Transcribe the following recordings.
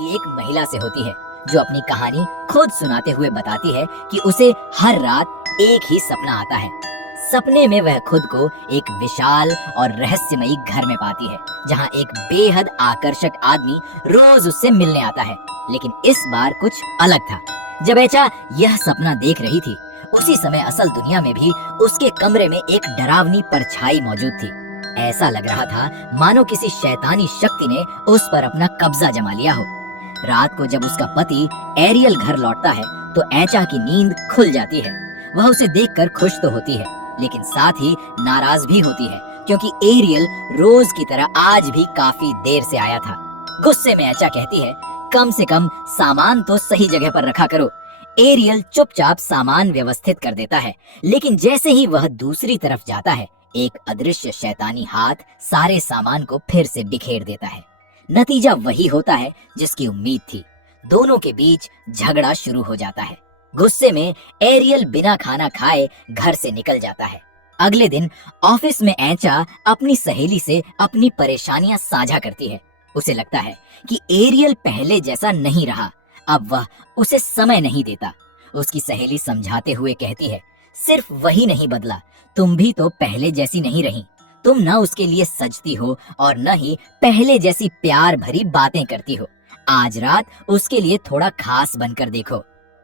की एक महिला से होती है जो अपनी कहानी खुद सुनाते हुए बताती है कि उसे हर रात एक ही सपना आता है। सपने में वह खुद को एक विशाल और रहस्यमयी घर में पाती है जहां एक बेहद आकर्षक आदमी रोज उससे मिलने आता है। लेकिन इस बार कुछ अलग था। जब एचा यह सपना देख रही थी उसी समय असल दुनिया में भी उसके कमरे में एक डरावनी परछाई मौजूद थी। ऐसा लग रहा था मानो किसी शैतानी शक्ति ने उस पर अपना कब्जा जमा लिया हो। रात को जब उसका पति एरियल घर लौटता है तो एचा की नींद खुल जाती है। वह उसे देखकर खुश तो होती है लेकिन साथ ही नाराज भी होती है क्योंकि एरियल रोज की तरह आज भी काफी देर से आया था। गुस्से में एचा कहती है, कम से कम सामान तो सही जगह पर रखा करो। एरियल चुपचाप सामान व्यवस्थित कर देता है लेकिन जैसे ही वह दूसरी तरफ जाता है एक अदृश्य शैतानी हाथ सारे सामान को फिर से बिखेर देता है। नतीजा वही होता है जिसकी उम्मीद थी। दोनों के बीच झगड़ा शुरू हो जाता है। गुस्से में एरियल बिना खाना खाए घर से निकल जाता है। अगले दिन ऑफिस में एचा अपनी सहेली से अपनी परेशानियां साझा करती है। उसे लगता है कि एरियल पहले जैसा नहीं रहा, अब वह उसे समय नहीं देता। उसकी सहेली समझाते हुए कहती है, सिर्फ वही नहीं बदला, तुम भी तो पहले जैसी नहीं रही। तुम न उसके लिए सजती हो और न ही पहले जैसी प्यार भरी बातें करती हो। आज रात उसके लिए थोड़ा खास बनकर देखो।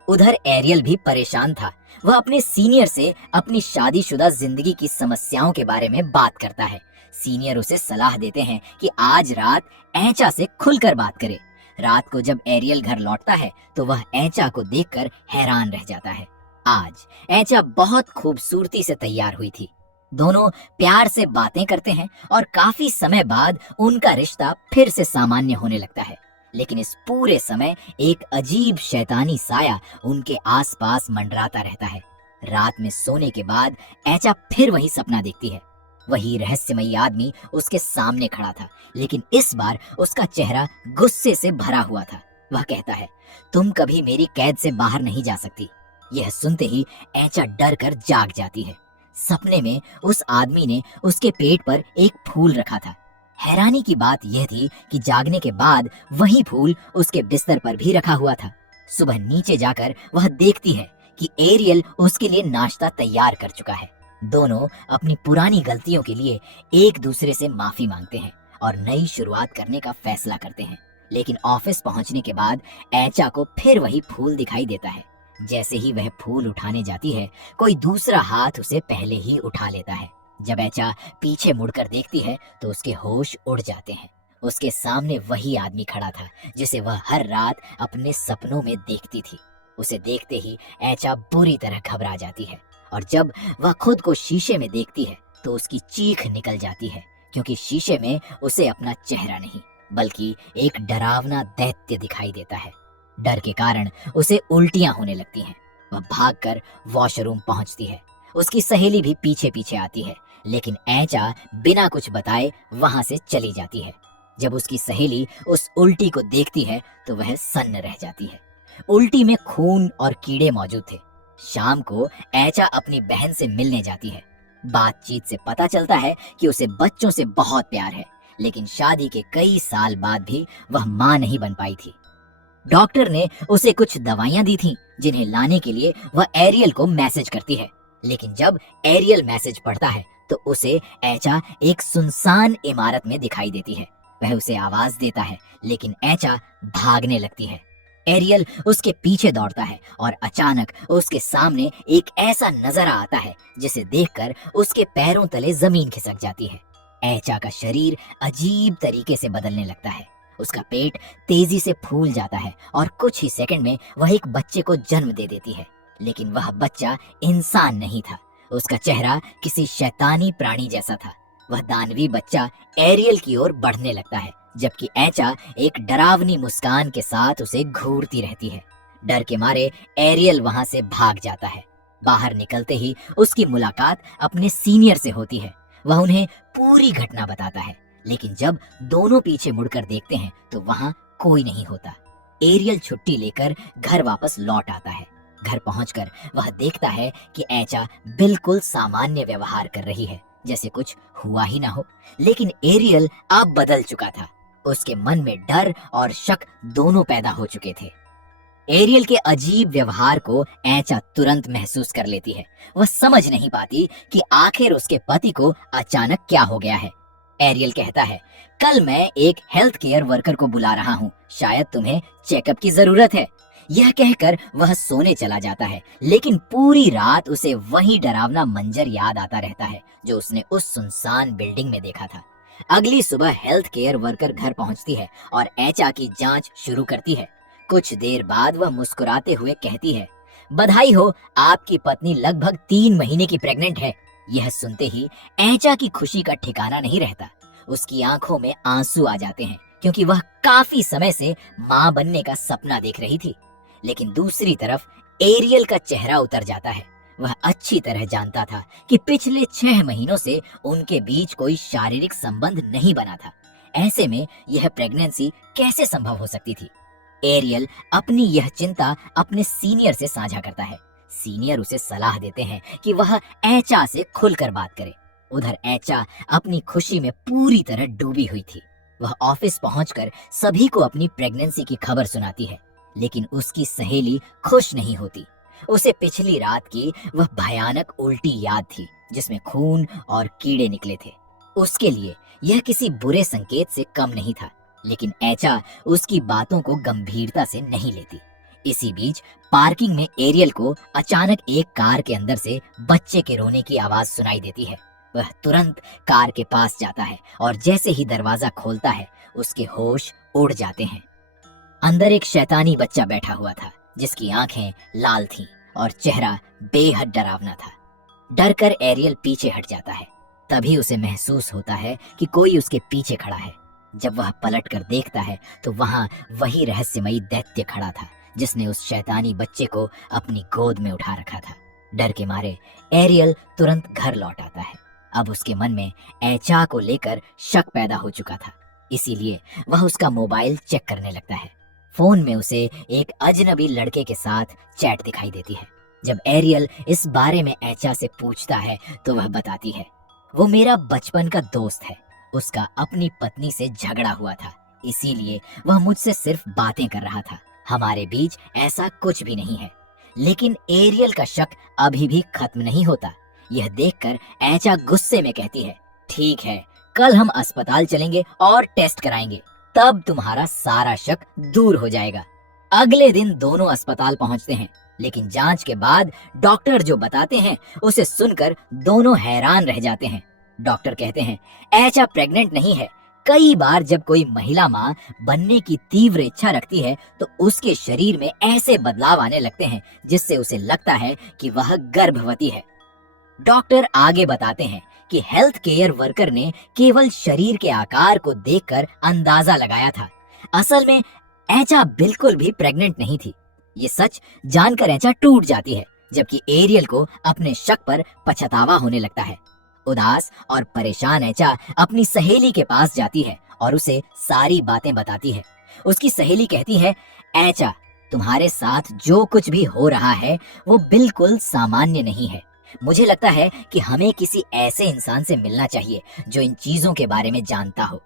उधर एरियल भी परेशान था। वह अपने सीनियर से अपनी शादीशुदा जिंदगी की समस्याओं के बारे में बात करता है। सीनियर उसे सलाह देते हैं कि आज रात एचा से खुलकर बात करे। रात को जब एरियल घर लौटता है तो वह एचा को देखकर हैरान रह जाता है। आज एचा बहुत खूबसूरती से तैयार हुई थी। दोनों प्यार से बातें करते हैं और काफी समय बाद उनका रिश्ता फिर से सामान्य होने लगता है। लेकिन इस पूरे समय एक अजीब शैतानी साया उनके आसपास मंडराता रहता है। रात में सोने के बाद एचा फिर वही सपना देखती है। वही रहस्यमयी आदमी उसके सामने खड़ा था लेकिन इस बार उसका चेहरा गुस्से से भरा हुआ था। वह कहता है, तुम कभी मेरी कैद से बाहर नहीं जा सकती। यह सुनते ही एचा डर कर जाग जाती है। सपने में उस आदमी ने उसके पेट पर एक फूल रखा था। हैरानी की बात यह थी कि जागने के बाद वही फूल उसके बिस्तर पर भी रखा हुआ था। सुबह नीचे जाकर वह देखती है कि एरियल उसके लिए नाश्ता तैयार कर चुका है। दोनों अपनी पुरानी गलतियों के लिए एक दूसरे से माफी मांगते हैं और नई शुरुआत करने का फैसला करते हैं। लेकिन ऑफिस पहुंचने के बाद एचा को फिर वही फूल दिखाई देता है। जैसे ही वह फूल उठाने जाती है कोई दूसरा हाथ उसे पहले ही उठा लेता है। जब एचा पीछे मुड़कर देखती है तो उसके होश उड़ जाते हैं। उसके सामने वही आदमी खड़ा था जिसे वह हर रात अपने सपनों में देखती थी। उसे देखते ही एचा बुरी तरह घबरा जाती है और जब वह खुद को शीशे में देखती है तो उसकी चीख निकल जाती है क्योंकि शीशे में उसे अपना चेहरा नहीं बल्कि एक डरावना दैत्य दिखाई देता है। डर के कारण उसे उल्टियां होने लगती हैं। वह भागकर वॉशरूम पहुंचती है। उसकी सहेली भी पीछे पीछे आती है लेकिन एचा बिना कुछ बताए वहां से चली जाती है। जब उसकी सहेली उस उल्टी को देखती है तो वह सन्न रह जाती है। उल्टी में खून और कीड़े मौजूद थे। शाम को एचा अपनी बहन से मिलने जाती है। बातचीत से पता चलता है कि उसे बच्चों से बहुत प्यार है लेकिन शादी के कई साल बाद भी वह मां नहीं बन पाई थी। डॉक्टर ने उसे कुछ दवाइयां दी थीं जिन्हें लाने के लिए वह एरियल को मैसेज करती है। लेकिन जब एरियल मैसेज पढ़ता है तो उसे एचा एक सुनसान इमारत में दिखाई देती है। वह उसे आवाज देता है लेकिन एचा भागने लगती है। एरियल उसके पीछे दौड़ता है और अचानक उसके सामने एक ऐसा नजारा आता है जिसे देखकर उसके पैरों तले जमीन खिसक जाती है। एचा का शरीर अजीब तरीके से बदलने लगता है। उसका पेट तेजी से फूल जाता है और कुछ ही सेकंड में वह एक बच्चे को जन्म दे देती है। लेकिन वह बच्चा इंसान नहीं था। उसका चेहरा किसी शैतानी प्राणी जैसा था। वह दानवी बच्चा एरियल की ओर बढ़ने लगता है जबकि एचा एक डरावनी मुस्कान के साथ उसे घूरती रहती है। डर के मारे एरियल वहां से भाग जाता है। बाहर निकलते ही उसकी मुलाकात अपने सीनियर से होती है। वह उन्हें पूरी घटना बताता है लेकिन जब दोनों पीछे मुड़कर देखते हैं तो वहां कोई नहीं होता। एरियल छुट्टी लेकर घर वापस लौट आता है। घर पहुंचकर वह देखता है कि एचा बिल्कुल सामान्य व्यवहार कर रही है जैसे कुछ हुआ ही ना हो। लेकिन एरियल अब बदल चुका था। उसके मन में डर और शक दोनों पैदा हो चुके थे। एरियल के अजीब व्यवहार को ऐचा तुरंत महसूस कर लेती है। वह समझ नहीं पाती कि आखिर उसके पति को अचानक क्या हो गया है। एरियल कहता है, कल मैं एक हेल्थ केयर वर्कर को बुला रहा हूँ, शायद तुम्हें चेकअप की जरूरत है। यह कहकर वह सोने चला जाता है, लेकिन पूरी रात उसे वही डरावना मंजर याद आता रहता है जो उसने उस सुनसान बिल्डिंग में देखा था। अगली सुबह हेल्थ केयर वर्कर घर पहुंचती है और ऐचा की जांच शुरू करती है। कुछ देर बाद वह मुस्कुराते हुए कहती है, बधाई हो, आपकी पत्नी लगभग 3 महीने की प्रेग्नेंट है। यह सुनते ही ऐचा की खुशी का ठिकाना नहीं रहता। उसकी आंखों में आंसू आ जाते हैं, क्योंकि वह काफी समय से मां बनने का सपना देख रही थी। लेकिन दूसरी तरफ एरियल का चेहरा उतर जाता है। वह अच्छी तरह जानता था कि पिछले 6 महीनों से उनके बीच कोई शारीरिक संबंध नहीं बना था। ऐसे में यह प्रेगनेंसी कैसे संभव हो सकती थी? एरियल अपनी यह चिंता अपने सीनियर से साझा करता है। सीनियर उसे सलाह देते हैं कि वह ऐचा से खुलकर बात करे। उधर ऐचा अपनी खुशी में पूरी तरह डूबी हुई थी। वह ऑफिस पहुंचकर सभी को अपनी प्रेगनेंसी की खबर सुनाती है, लेकिन उसकी सहेली खुश नहीं होती। उसे पिछली रात की वह भयानक उल्टी याद थी, जिसमें खून और कीड़े निकले थे। उसके लिए यह किसी बुरे संकेत से कम नहीं था, लेकिन ऐचा उसकी बातों को गंभीरता से नहीं लेती। इसी बीच पार्किंग में एरियल को अचानक एक कार के अंदर से बच्चे के रोने की आवाज सुनाई देती है। वह तुरंत कार के पास जाता है और जैसे ही दरवाजा खोलता है, उसके होश उड़ जाते हैं। अंदर एक शैतानी बच्चा बैठा हुआ था, जिसकी आंखें लाल थीं और चेहरा बेहद डरावना था। डरकर एरियल पीछे हट जाता है। तभी उसे महसूस होता है कि कोई उसके पीछे खड़ा है। जब वह पलट कर देखता है तो वहां वही रहस्यमयी दैत्य खड़ा था, जिसने उस शैतानी बच्चे को अपनी गोद में उठा रखा था। डर के मारे एरियल तुरंत घर लौट आता है। अब उसके मन में ऐचा को लेकर शक पैदा हो चुका था, इसीलिए वह उसका मोबाइल चेक करने लगता है। फोन में उसे एक अजनबी लड़के के साथ चैट दिखाई देती है। जब एरियल इस बारे में ऐचा से पूछता है तो वह बताती है, वो मेरा बचपन का दोस्त है। उसका अपनी पत्नी से झगड़ा हुआ था, इसीलिए वह मुझसे सिर्फ बातें कर रहा था। हमारे बीच ऐसा कुछ भी नहीं है। लेकिन एरियल का शक अभी भी खत्म नहीं होता। यह देखकर ऐचा गुस्से में कहती है, ठीक है, कल हम अस्पताल चलेंगे और टेस्ट कराएंगे, तब तुम्हारा सारा शक दूर हो जाएगा। अगले दिन दोनों अस्पताल पहुंचते हैं, लेकिन जांच के बाद डॉक्टर जो बताते हैं उसे सुनकर दोनों हैरान रह जाते हैं। डॉक्टर कहते हैं, ऐचा प्रेग्नेंट नहीं है। कई बार जब कोई महिला मां बनने की तीव्र इच्छा रखती है तो उसके शरीर में ऐसे बदलाव आने लगते हैं जिससे उसे लगता है कि वह गर्भवती है। डॉक्टर आगे बताते हैं कि हेल्थ केयर वर्कर ने केवल शरीर के आकार को देखकर अंदाजा लगाया था। असल में ऐचा बिल्कुल भी प्रेग्नेंट नहीं थी। ये सच जानकर ऐचा टूट जाती है, जबकि एरियल को अपने शक पर पछतावा होने लगता है। उदास और परेशान ऐचा अपनी सहेली के पास जाती है और उसे सारी बातें बताती है। उसकी सहेली कहती है, ऐचा, तुम्हारे साथ जो कुछ भी हो रहा है वो बिल्कुल सामान्य नहीं है। मुझे लगता है कि हमें किसी ऐसे इंसान से मिलना चाहिए जो इन चीजों के बारे में जानता हो।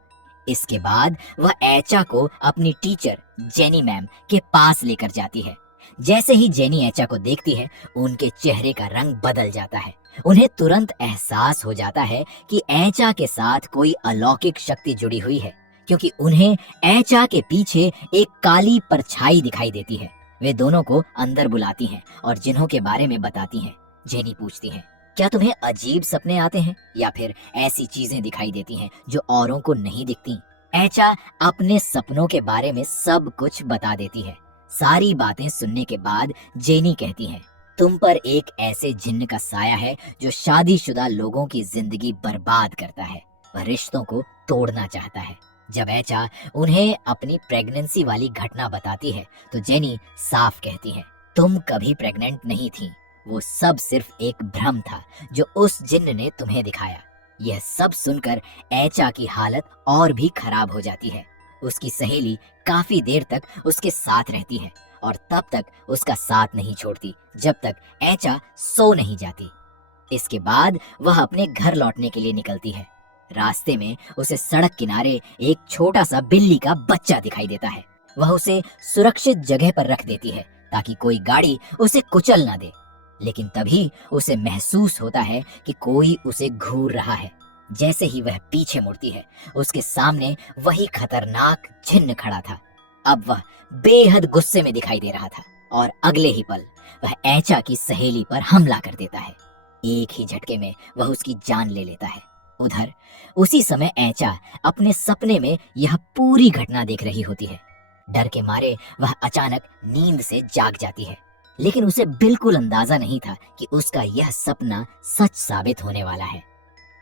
इसके बाद वह ऐचा को अपनी टीचर जेनी मैम के पास लेकर जाती है। जैसे ही जेनी ऐचा को देखती है, उनके चेहरे का रंग बदल जाता है। उन्हें तुरंत एहसास हो जाता है कि ऐचा के साथ कोई अलौकिक शक्ति जुड़ी हुई है, क्योंकि उन्हें ऐचा के पीछे एक काली परछाई दिखाई देती है। वे दोनों को अंदर बुलाती हैं और जिन्हों के बारे में बताती हैं। जेनी पूछती है, क्या तुम्हें अजीब सपने आते हैं या फिर ऐसी चीजें दिखाई देती हैं जो औरों को नहीं दिखती? ऐचा अपने सपनों के बारे में सब कुछ बता देती है। सारी बातें सुनने के बाद जेनी कहती है, तुम पर एक ऐसे जिन्न का साया है जो शादीशुदा लोगों की जिंदगी बर्बाद करता है। वह रिश्तों को तोड़ना चाहता है। जब ऐचा उन्हें अपनी प्रेगनेंसी वाली घटना बताती है तो जेनी साफ कहती है, तुम कभी प्रेग्नेंट नहीं थी। वो सब सिर्फ एक भ्रम था जो उस जिन्न ने तुम्हें दिखाया। यह सब सुनकर ऐचा की हालत और भी खराब हो जाती है। उसकी सहेली काफी देर तक उसके साथ रहती है और तब तक उसका साथ नहीं छोड़ती जब तक ऐचा सो नहीं जाती। इसके बाद वह अपने घर लौटने के लिए निकलती है। रास्ते में उसे सड़क किनारे एक छोटा सा बिल्ली का बच्चा दिखाई देता है। वह उसे सुरक्षित जगह पर रख देती है ताकि कोई गाड़ी उसे कुचल ना दे। लेकिन तभी उसे महसूस होता है कि कोई उसे घूर रहा है। जैसे ही वह पीछे मुड़ती है, उसके सामने वही खतरनाक जिन्न खड़ा था। अब वह बेहद गुस्से में दिखाई दे रहा था और अगले ही पल वह ऐचा की सहेली पर हमला कर देता है। एक ही झटके में वह उसकी जान ले लेता है। उधर उसी समय ऐचा अपने सपने में यह पूरी घटना देख रही होती है। डर के मारे वह अचानक नींद से जाग जाती है, लेकिन उसे बिल्कुल अंदाजा नहीं था कि उसका यह सपना सच साबित होने वाला है।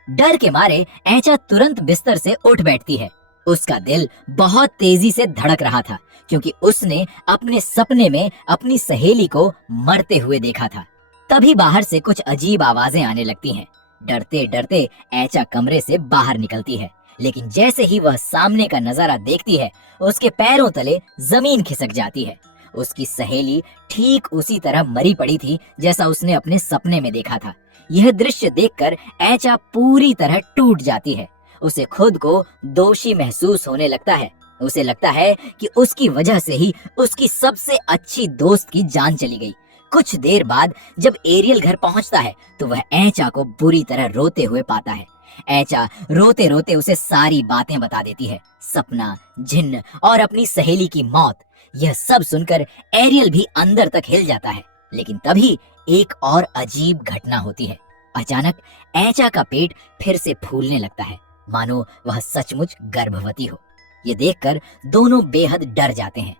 डर के मारे ऐचा तुरंत बिस्तर से उठ बैठती है। उसका दिल बहुत तेजी से धड़क रहा था क्योंकि उसने अपने सपने में अपनी सहेली को मरते हुए देखा था। तभी बाहर से कुछ अजीब आवाजें आने लगती हैं। डरते डरते ऐचा कमरे से बाहर निकलती है, लेकिन जैसे ही वह सामने का नजारा देखती है, उसके पैरों तले जमीन खिसक जाती है। उसकी सहेली ठीक उसी तरह मरी पड़ी थी जैसा उसने अपने सपने में देखा था। यह दृश्य देखकर ऐचा पूरी तरह टूट जाती है। उसे खुद को दोषी महसूस होने लगता है। उसे लगता है कि उसकी वजह से ही उसकी सबसे अच्छी दोस्त की जान चली गई। कुछ देर बाद जब एरियल घर पहुंचता है तो वह ऐचा को बुरी तरह रोते हुए पाता है। ऐचा रोते रोते उसे सारी बातें बता देती है, सपना, जिन्न और अपनी सहेली की मौत। यह सब सुनकर एरियल भी अंदर तक हिल जाता है। लेकिन तभी एक और अजीब घटना होती है। अचानक ऐचा का पेट फिर से फूलने लगता है, मानो वह सचमुच गर्भवती हो। ये देखकर दोनों बेहद डर जाते हैं।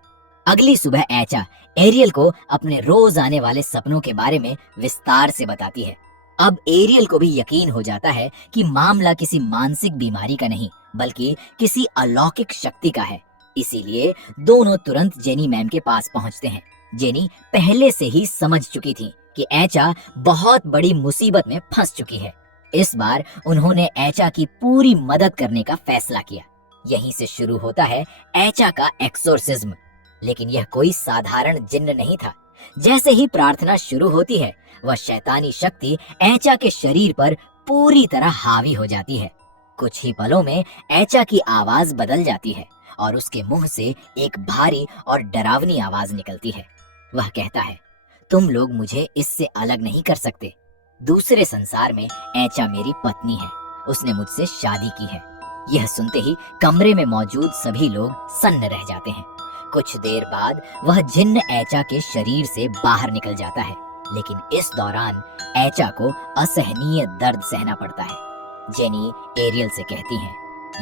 अगली सुबह ऐचा एरियल को अपने रोज आने वाले सपनों के बारे में विस्तार से बताती है। अब एरियल को भी यकीन हो जाता है कि मामला किसी मानसिक बीमारी का नहीं बल्कि किसी अलौकिक शक्ति का है। इसीलिए दोनों तुरंत जेनी मैम के पास पहुंचते हैं। जेनी पहले से ही समझ चुकी थी कि ऐचा बहुत बड़ी मुसीबत में फंस चुकी है। इस बार उन्होंने ऐचा की पूरी मदद करने का फैसला किया। यहीं से शुरू होता है ऐचा का एक्सोर्सिज्म। लेकिन यह कोई साधारण जिन्न नहीं था। जैसे ही प्रार्थना शुरू होती है, वह शैतानी शक्ति ऐचा के शरीर पर पूरी तरह हावी हो जाती है। कुछ ही पलों में ऐचा की आवाज बदल जाती है और उसके मुंह से एक भारी और डरावनी आवाज निकलती है। वह कहता है, तुम लोग मुझे इससे अलग नहीं कर सकते। दूसरे संसार में ऐचा मेरी पत्नी है, उसने मुझसे शादी की है। यह सुनते ही कमरे में मौजूद सभी लोग सन्न रह जाते हैं। कुछ देर बाद वह जिन्न ऐचा के शरीर से बाहर निकल जाता है, लेकिन इस दौरान ऐचा को असहनीय दर्द सहना पड़ता है। जेनी एरियल से कहती है,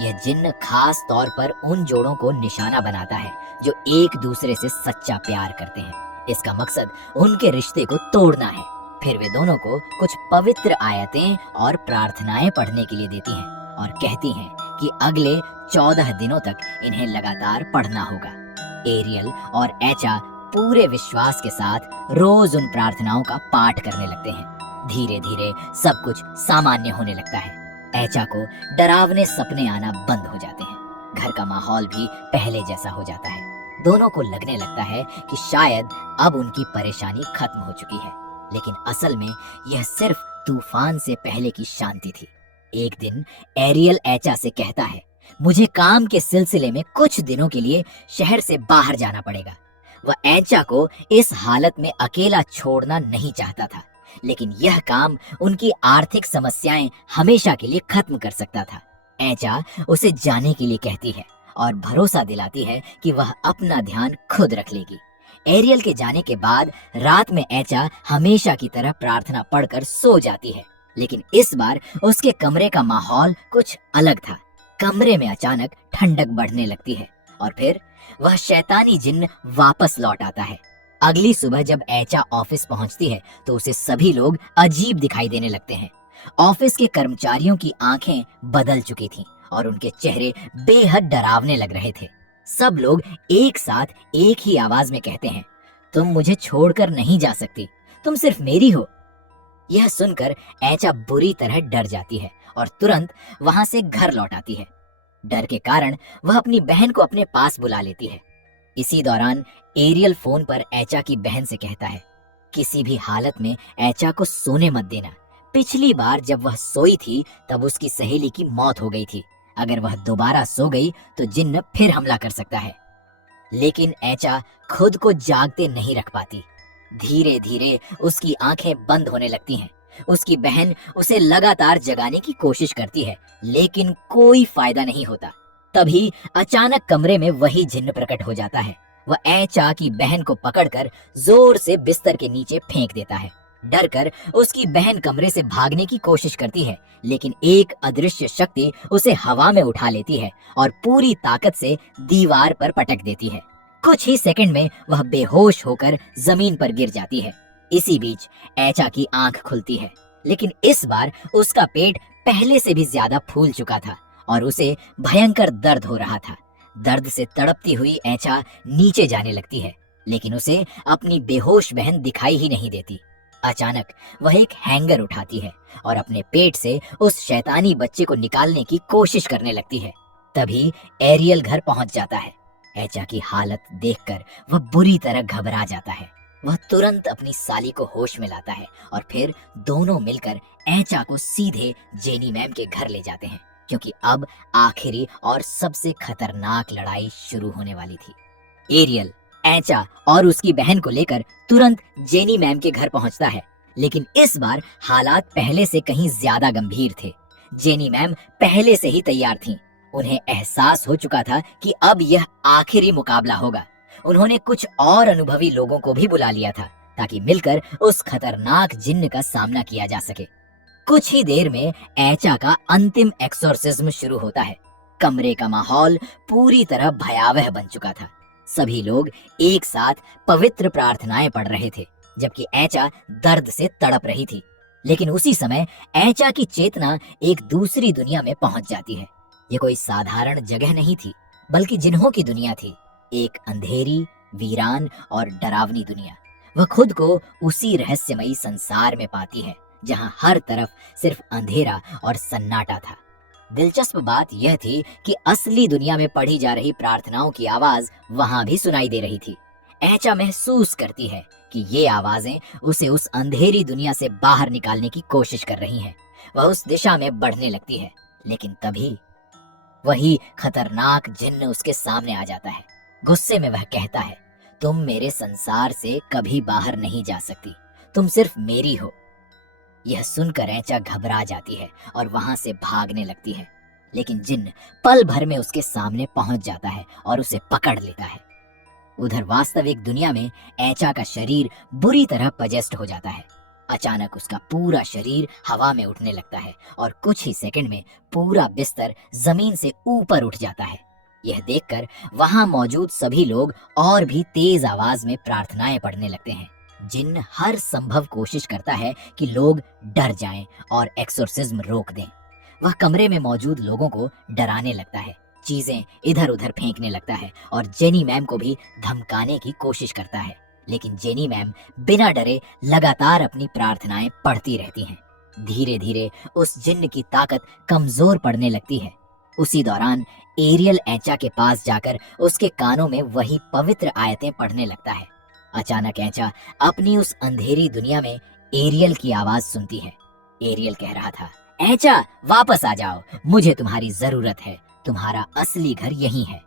यह जिन्न खास तौर पर उन जोड़ों को निशाना बनाता है जो एक दूसरे से सच्चा प्यार करते हैं। इसका मकसद उनके रिश्ते को तोड़ना है। फिर वे दोनों को कुछ पवित्र आयतें और प्रार्थनाएं पढ़ने के लिए देती हैं और कहती हैं कि अगले 14 दिनों तक इन्हें लगातार पढ़ना होगा। एरियल और ऐचा पूरे विश्वास के साथ रोज उन प्रार्थनाओं का पाठ करने लगते हैं। धीरे धीरे सब कुछ सामान्य होने लगता है। ऐचा को डरावने सपने आना बंद हो जाते हैं। घर का माहौल भी पहले जैसा हो जाता है। दोनों को लगने लगता है कि शायद अब उनकी परेशानी खत्म हो चुकी है, लेकिन असल में यह सिर्फ तूफान से पहले की शांति थी। एक दिन एरियल ऐचा से कहता है, मुझे काम के सिलसिले में कुछ दिनों के लिए शहर से बाहर जाना पड़ेगा। वह ऐचा को इस हालत में अकेला छोड़ना नहीं चाहता था, लेकिन यह काम उनकी आर्थिक समस्याएं हमेशा के लिए खत्म कर सकता था। ऐचा उसे जाने के लिए कहती है और भरोसा दिलाती है कि वह अपना ध्यान खुद रख लेगी। एरियल के जाने के बाद रात में ऐचा हमेशा की तरह प्रार्थना पढ़कर सो जाती है, लेकिन इस बार उसके कमरे का माहौल कुछ अलग था। कमरे में अचानक ठंडक बढ़ने लगती है और फिर वह शैतानी जिन्न वापस लौट आता है। अगली सुबह जब ऐचा ऑफिस पहुंचती है तो उसे सभी लोग अजीब दिखाई देने लगते हैं। ऑफिस के कर्मचारियों की आंखें बदल चुकी थीं और उनके चेहरे बेहद डरावने लग रहे थे। सब लोग एक साथ एक ही आवाज में कहते हैं, तुम मुझे छोड़कर नहीं जा सकती, तुम सिर्फ मेरी हो। यह सुनकर ऐचा बुरी तरह डर जाती है और तुरंत वहां से घर लौट आती है। डर के कारण वह अपनी बहन को अपने पास बुला लेती है। इसी दौरान एरियल फोन पर ऐचा की बहन से कहता है, किसी भी हालत में ऐचा को सोने मत देना, पिछली बार जब वह सोई थी तब उसकी सहेली की मौत हो गई थी। अगर वह दोबारा सो गई तो जिन्न फिर हमला कर सकता है। लेकिन ऐचा खुद को जागते नहीं रख पाती। धीरे धीरे उसकी आंखें बंद होने लगती हैं। उसकी बहन उसे लगातार जगाने की कोशिश करती है, लेकिन कोई फायदा नहीं होता। तभी अचानक कमरे में वही जिन्न प्रकट हो जाता है। वह ऐचा की बहन को पकड़कर जोर से बिस्तर के नीचे फेंक देता है। डरकर उसकी बहन कमरे से भागने की कोशिश करती है, लेकिन एक अदृश्य शक्ति उसे हवा में उठा लेती है और पूरी ताकत से दीवार पर पटक देती है। कुछ ही सेकंड में वह बेहोश होकर जमीन पर गिर जाती है। इसी बीच ऐचा की आंख खुलती है, लेकिन इस बार उसका पेट पहले से भी ज्यादा फूल चुका था और उसे भयंकर दर्द हो रहा था। दर्द से तड़पती हुई ऐचा नीचे जाने लगती है, लेकिन उसे अपनी बेहोश बहन दिखाई ही नहीं देती। अचानक वह एक हैंगर उठाती है और अपने पेट से उस शैतानी बच्चे को निकालने की कोशिश करने लगती है। तभी एरियल घर पहुंच जाता है। ऐचा की हालत देखकर वह बुरी तरह घबरा जाता है। वह तुरंत अपनी साली को होश में लाता है और फिर दोनों मिलकर ऐचा को सीधे जेनी मैम के घर ले जाते हैं, क्योंकि अब आखिरी और सबसे खतरनाक लड़ाई शुरू होने वाली थी। एरियल ऐचा और उसकी बहन को लेकर तुरंत जेनी मैम के घर पहुंचता है, लेकिन इस बार हालात पहले से कहीं ज्यादा गंभीर थे। जेनी मैम पहले से ही तैयार थीं। उन्हें एहसास हो चुका था कि अब यह आखिरी मुकाबला होगा। उन्होंने कुछ और अनुभवी लोगों को भी बुला लिया था, ताकि मिलकर उस खतरनाक जिन्न का सामना किया जा सके। कुछ ही देर में ऐचा का अंतिम एक्सोर्सिज्म शुरू होता है। कमरे का माहौल पूरी तरह भयावह बन चुका था। सभी लोग एक साथ पवित्र प्रार्थनाएं पढ़ रहे थे, जबकि ऐचा दर्द से तड़प रही थी। लेकिन उसी समय ऐचा की चेतना एक दूसरी दुनिया में पहुंच जाती है। ये कोई साधारण जगह नहीं थी, बल्कि जिन्हों की दुनिया थी। एक अंधेरी, वीरान और डरावनी दुनिया। वह खुद को उसी रहस्यमयी संसार में पाती है जहां हर तरफ सिर्फ अंधेरा और सन्नाटा था। दिलचस्प बात यह थी कि असली दुनिया में पढ़ी जा रही प्रार्थनाओं की आवाज वहां भी सुनाई दे रही थी। ऐचा महसूस करती है कि ये आवाजें उसे उस अंधेरी दुनिया से बाहर निकालने की कोशिश कर रही हैं। वह उस दिशा में बढ़ने लगती है, लेकिन तभी वही खतरनाक जिन्न उसके सामने आ जाता है। गुस्से में वह कहता है, तुम मेरे संसार से कभी बाहर नहीं जा सकती, तुम सिर्फ मेरी हो। यह सुनकर ऐचा घबरा जाती है और वहां से भागने लगती है, लेकिन जिन्न पल भर में उसके सामने पहुंच जाता है और उसे पकड़ लेता है। उधर वास्तविक दुनिया में ऐचा का शरीर बुरी तरह पजेस्ट हो जाता है। अचानक उसका पूरा शरीर हवा में उठने लगता है और कुछ ही सेकंड में पूरा बिस्तर जमीन से ऊपर उठ जाता है। यह देखकर वहां मौजूद सभी लोग और भी तेज आवाज में प्रार्थनाएं पढ़ने लगते हैं। जिन्न हर संभव कोशिश करता है कि लोग डर जाएं और एक्सोर्सिज्म रोक दें। वह कमरे में मौजूद लोगों को डराने लगता है, चीजें इधर उधर फेंकने लगता है और जेनी मैम को भी धमकाने की कोशिश करता है। लेकिन जेनी मैम बिना डरे लगातार अपनी प्रार्थनाएं पढ़ती रहती हैं। धीरे धीरे उस जिन्न की ताकत कमजोर पड़ने लगती है। उसी दौरान एरियल ऐचा के पास जाकर उसके कानों में वही पवित्र आयतें पढ़ने लगता है। अचानक ऐचा अपनी उस अंधेरी दुनिया में एरियल की आवाज सुनती है। एरियल कह रहा था, ऐचा वापस आ जाओ, मुझे तुम्हारी जरूरत है, तुम्हारा असली घर यहीं है।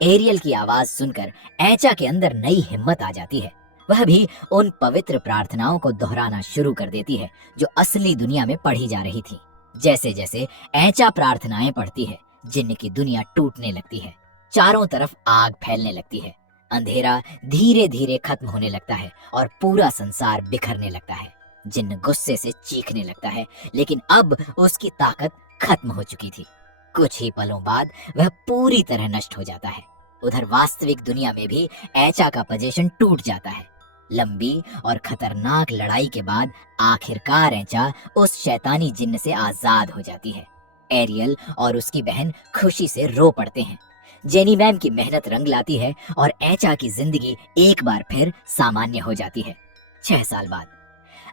एरियल की आवाज सुनकर ऐचा के अंदर नई हिम्मत आ जाती है। वह भी उन पवित्र प्रार्थनाओं को दोहराना शुरू कर देती है जो असली दुनिया में पढ़ी जा रही थी। जैसे जैसे ऐचा प्रार्थनाएं पढ़ती है, जिन्न की दुनिया टूटने लगती है। चारों तरफ आग फैलने लगती है। अंधेरा धीरे धीरे खत्म होने लगता है और पूरा संसार बिखरने लगता है। जिन्न गुस्से से चीखने लगता है, लेकिन अब उसकी ताकत खत्म हो चुकी थी। कुछ ही पलों बाद वह पूरी तरह नष्ट हो जाता है। उधर वास्तविक दुनिया में भी ऐचा का पोजीशन टूट जाता है। लंबी और खतरनाक लड़ाई के बाद आखिरकार ऐचा उस शैतानी जिन्न से आजाद हो जाती है। एरियल और उसकी बहन खुशी से रो पड़ते हैं। जेनी मैम की मेहनत रंग लाती है और ऐचा की जिंदगी एक बार फिर सामान्य हो जाती है। 6 साल बाद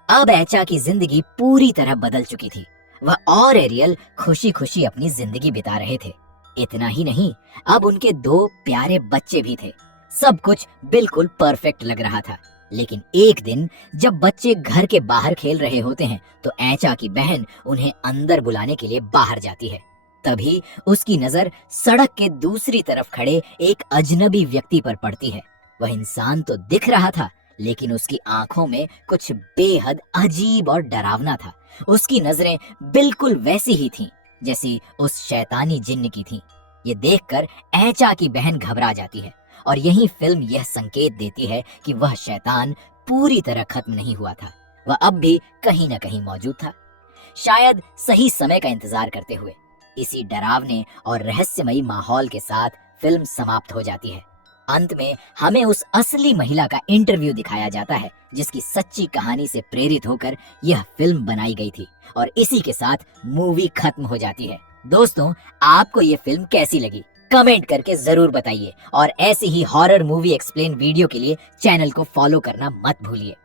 अब ऐचा की जिंदगी पूरी तरह बदल चुकी थी। वह और एरियल खुशी खुशी अपनी जिंदगी बिता रहे थे। इतना ही नहीं, अब उनके 2 प्यारे बच्चे भी थे। सब कुछ बिल्कुल परफेक्ट लग रहा था। लेकिन एक दिन जब बच्चे घर के बाहर खेल रहे होते हैं तो ऐचा की बहन उन्हें अंदर बुलाने के लिए बाहर जाती है। तभी उसकी नजर सड़क के दूसरी तरफ खड़े एक अजनबी व्यक्ति पर पड़ती है। वह इंसान तो दिख रहा था, लेकिन उसकी आंखों में कुछ बेहद अजीब और डरावना था। उसकी नजरें बिल्कुल वैसी ही थीं जैसी उस शैतानी जिन्न की थीं। ये देखकर ऐचा की बहन घबरा जाती है और यही फिल्म यह संकेत देती है कि वह शैतान पूरी तरह खत्म नहीं हुआ था, वह अब भी कहीं न कहीं मौजूद था, शायद सही समय का इंतजार करते हुए। इसी डरावने और रहस्यमयी माहौल के साथ फिल्म समाप्त हो जाती है। अंत में हमें उस असली महिला का इंटरव्यू दिखाया जाता है जिसकी सच्ची कहानी से प्रेरित होकर यह फिल्म बनाई गई थी, और इसी के साथ मूवी खत्म हो जाती है। दोस्तों, आपको ये फिल्म कैसी लगी कमेंट करके जरूर बताइए, और ऐसी ही हॉरर मूवी एक्सप्लेन वीडियो के लिए चैनल को फॉलो करना मत भूलिए।